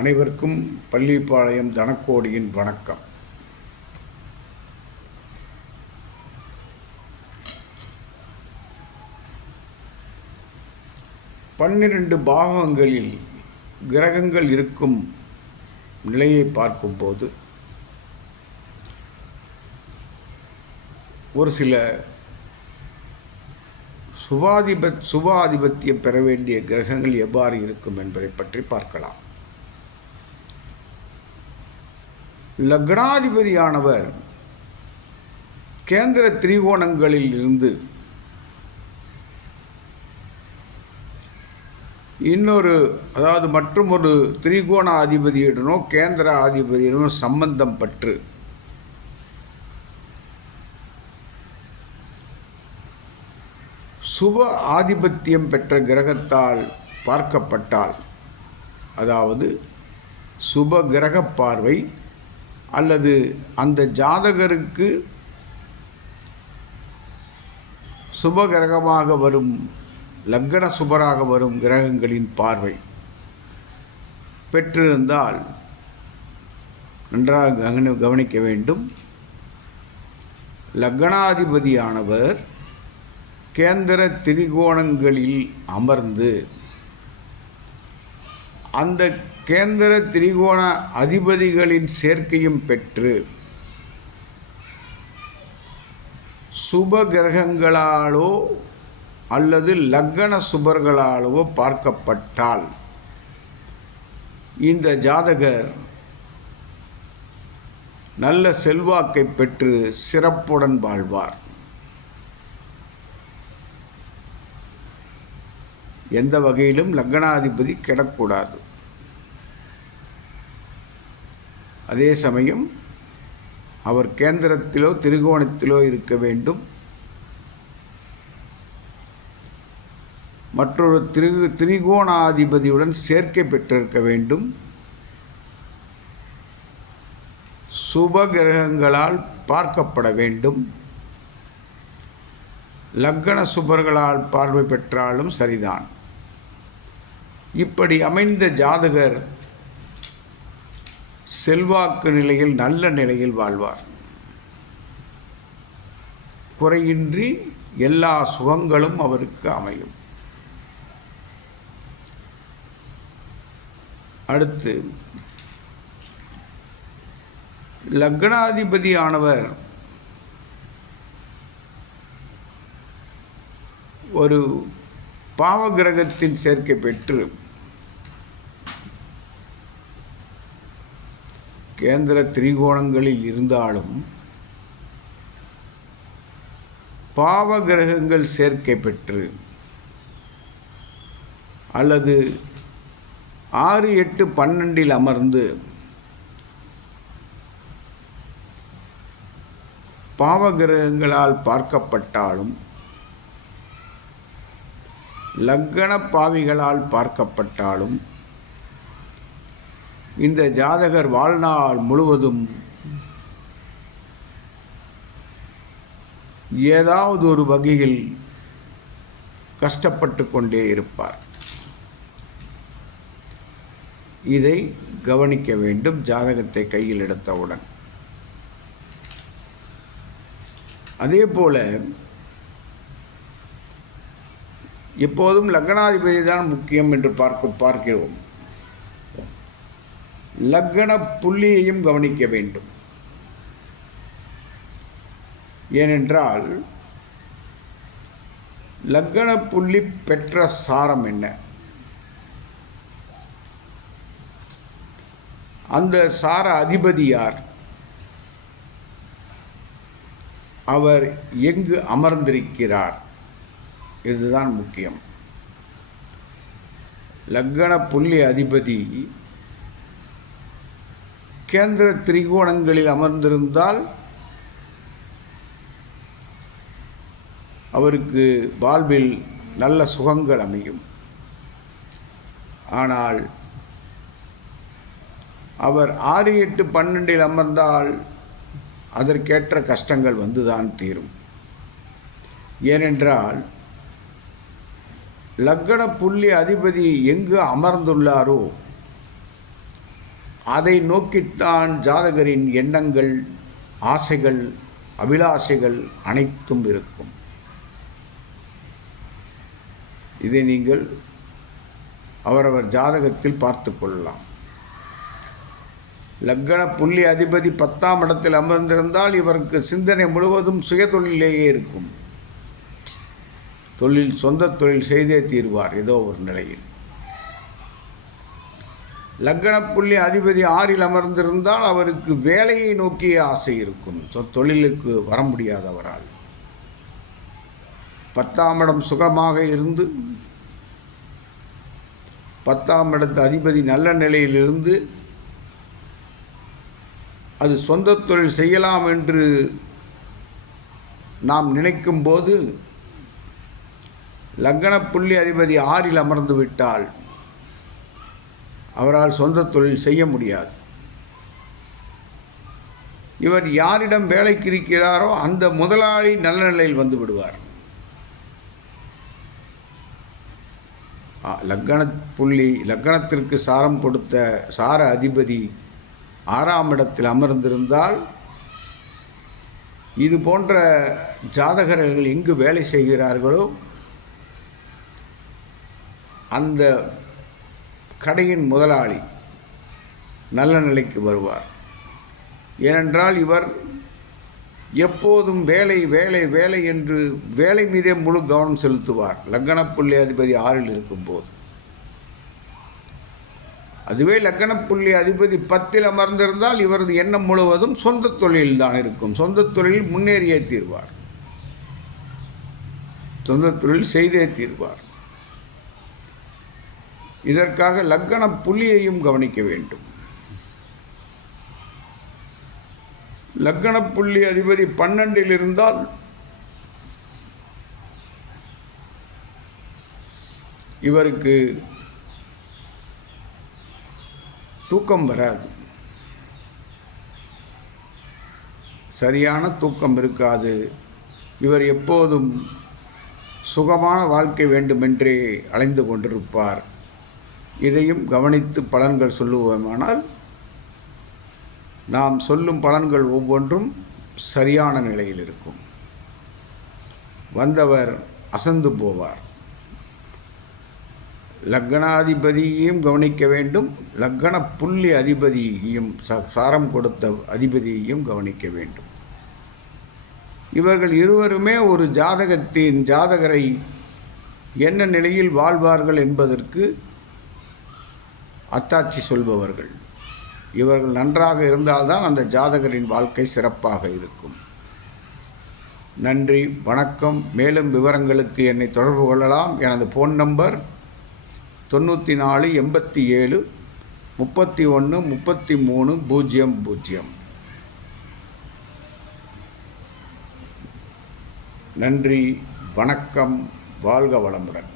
அனைவருக்கும் பள்ளிப்பாளையம் தனக்கோடியின் வணக்கம். 12 பாகங்களில் கிரகங்கள் இருக்கும் நிலையை பார்க்கும்போது ஒரு சில சுப ஆதிபத்தியம் பெற வேண்டிய கிரகங்கள் எவ்வாறு இருக்கும் என்பதை பற்றி பார்க்கலாம். லக்னாதிபதியானவர் கேந்திர திரிகோணங்களில் இருந்து மற்றொரு திரிகோண அதிபதியுடனோ கேந்திர அதிபதியுடனோ சம்பந்தம் பற்று சுப ஆதிபத்தியம் பெற்ற கிரகத்தால் பார்க்கப்பட்டால், அதாவது சுப கிரக பார்வை அல்லது அந்த ஜாதகருக்கு சுப கிரகமாக வரும் லக்ன சுபராக வரும் கிரகங்களின் பார்வை பெற்றிருந்தால் நன்றாக கவனிக்க வேண்டும். லக்னாதிபதியானவர் கேந்திர திரிகோணங்களில் அமர்ந்து அந்த கேந்திர திரிகோண அதிபதிகளின் சேர்க்கையும் பெற்று சுப கிரகங்களாலோ அல்லது லக்ன சுபர்களாலோ பார்க்கப்பட்டால் இந்த ஜாதகர் நல்ல செல்வாக்கை பெற்று சிறப்புடன் வாழ்வார். எந்த வகையிலும் லக்னாதிபதி கெடக்கூடாது. அதே சமயம் அவர் கேந்திரத்திலோ திரிகோணத்திலோ இருக்க வேண்டும். மற்றொரு திரிகோணாதிபதியுடன் சேர்க்கை பெற்றிருக்க வேண்டும். சுப கிரகங்களால் பார்க்கப்பட வேண்டும். லக்ன சுபர்களால் பார்வை பெற்றாலும் சரிதான். இப்படி அமைந்த ஜாதகர் செல்வாக்கு நிலையில் நல்ல நிலையில் வாழ்வார். குறையின்றி எல்லா சுகங்களும் அவருக்கு அமையும். அடுத்து, லக்னாதிபதியானவர் ஒரு பாவகிரகத்தின் சேர்க்கை பெற்று கேந்திர திரிகோணங்களில் இருந்தாலும் பாவகிரகங்கள் சேர்க்கை பெற்று அல்லது 6, 8, 12 அமர்ந்து பாவகிரகங்களால் பார்க்கப்பட்டாலும் லக்ன பாவிகளால் பார்க்கப்பட்டாலும் இந்த ஜாதகர் வாழ்நாள் முழுவதும் ஏதாவது ஒரு வகையில் கஷ்டப்பட்டு கொண்டே இருப்பார். இதை கவனிக்க வேண்டும் ஜாதகத்தை கையில் எடுத்தவுடன். அதே போல எப்போதும் லக்னாதிபதி தான் முக்கியம் என்று பார்க்கிறோம். லக்ன புள்ளியையும் கவனிக்க வேண்டும். ஏனென்றால் லக்ன புள்ளி பெற்ற சாரம் என்ன, அந்த சார அதிபதி யார், அவர் எங்கு அமர்ந்திருக்கிறார், இதுதான் முக்கியம். லக்ன புள்ளி அதிபதி கேந்திர திரிகோணங்களில் அமர்ந்திருந்தால் அவருக்கு வாழ்வில் நல்ல சுகங்கள் அமையும். ஆனால் அவர் 6, 8, 12 அமர்ந்தால் அதற்கேற்ற கஷ்டங்கள் வந்துதான் தீரும். ஏனென்றால் லக்ன புள்ளி அதிபதி எங்கு அமர்ந்துள்ளாரோ அதை நோக்கித்தான் ஜாதகரின் எண்ணங்கள், ஆசைகள், அபிலாஷைகள் அனைத்தும் இருக்கும். இதை நீங்கள் அவரவர் ஜாதகத்தில் பார்த்து கொள்ளலாம். லக்ன புள்ளி அதிபதி 10ஆம் இடத்தில் அமர்ந்திருந்தால் இவருக்கு சிந்தனை முழுவதும் சுயதொழிலேயே இருக்கும். சொந்த தொழில் செய்தே தீர்வார் ஏதோ ஒரு நிலையில். லக்ன புள்ளி அதிபதி 6இல் அமர்ந்திருந்தால் அவருக்கு வேலையை நோக்கிய ஆசை இருக்கும். தொழிலுக்கு வர முடியாது அவரால். 10ஆம் இடம் சுகமாக இருந்து 10ஆம் இடத்து அதிபதி நல்ல நிலையிலிருந்து அது சொந்த தொழில் செய்யலாம் என்று நாம் நினைக்கும் போது லக்ன புள்ளி அதிபதி 6இல் அமர்ந்து விட்டால் அவரால் சொந்த தொழில் செய்ய முடியாது. இவர் யாரிடம் வேலைக்கு இருக்கிறாரோ அந்த முதலாளி நல்ல நிலையில் வந்து விடுவார். லக்னத்திற்கு சாரம் கொடுத்த சார அதிபதி 6ஆம் இடத்தில் அமர்ந்திருந்தால் இது போன்ற ஜாதகர்கள் எங்கு வேலை செய்கிறார்களோ அந்த கடையின் முதலாளி நல்ல நிலைக்கு வருவார். ஏனென்றால் இவர் எப்போதும் வேலை வேலை வேலை என்று வேலை மீதே முழு கவனம் செலுத்துவார். லக்ன புள்ளி அதிபதி 6இல் இருக்கும்போது. அதுவே லக்ன புள்ளி அதிபதி 10இல் அமர்ந்திருந்தால் இவரது எண்ணம் முழுவதும் சொந்த தொழில் தான் இருக்கும். சொந்த தொழில் முன்னேறியே தீர்வார். சொந்த தொழில் செய்தே தீர்வார். இதற்காக லக்ன புள்ளியையும் கவனிக்க வேண்டும். லக்ன புள்ளி அதிபதி 12இல் இருந்தால் இவருக்கு தூக்கம் வராது. சரியான தூக்கம் இருக்காது. இவர் எப்போதும் சுகமான வாழ்க்கை வேண்டுமென்றே அலைந்து கொண்டிருப்பார். இதையும் கவனித்து பலன்கள் சொல்லுவோமானால் நாம் சொல்லும் பலன்கள் ஒவ்வொன்றும் சரியான நிலையில் இருக்கும். வந்தவர் அசந்து போவார். லக்னாதிபதியையும் கவனிக்க வேண்டும். லக்ன புள்ளி அதிபதியையும் சாரம் கொடுத்த அதிபதியையும் கவனிக்க வேண்டும். இவர்கள் இருவருமே ஒரு ஜாதகரை என்ன நிலையில் வாழ்வார்கள் என்பதற்கு அத்தாட்சி சொல்பவர்கள். இவர்கள் நன்றாக இருந்தால்தான் அந்த ஜாதகரின் வாழ்க்கை சிறப்பாக இருக்கும். நன்றி, வணக்கம். மேலும் விவரங்களுக்கு என்னை தொடர்பு கொள்ளலாம். எனது ஃபோன் நம்பர் 94 87 31 33 00. நன்றி, வணக்கம். வாழ்க வளமுடன்.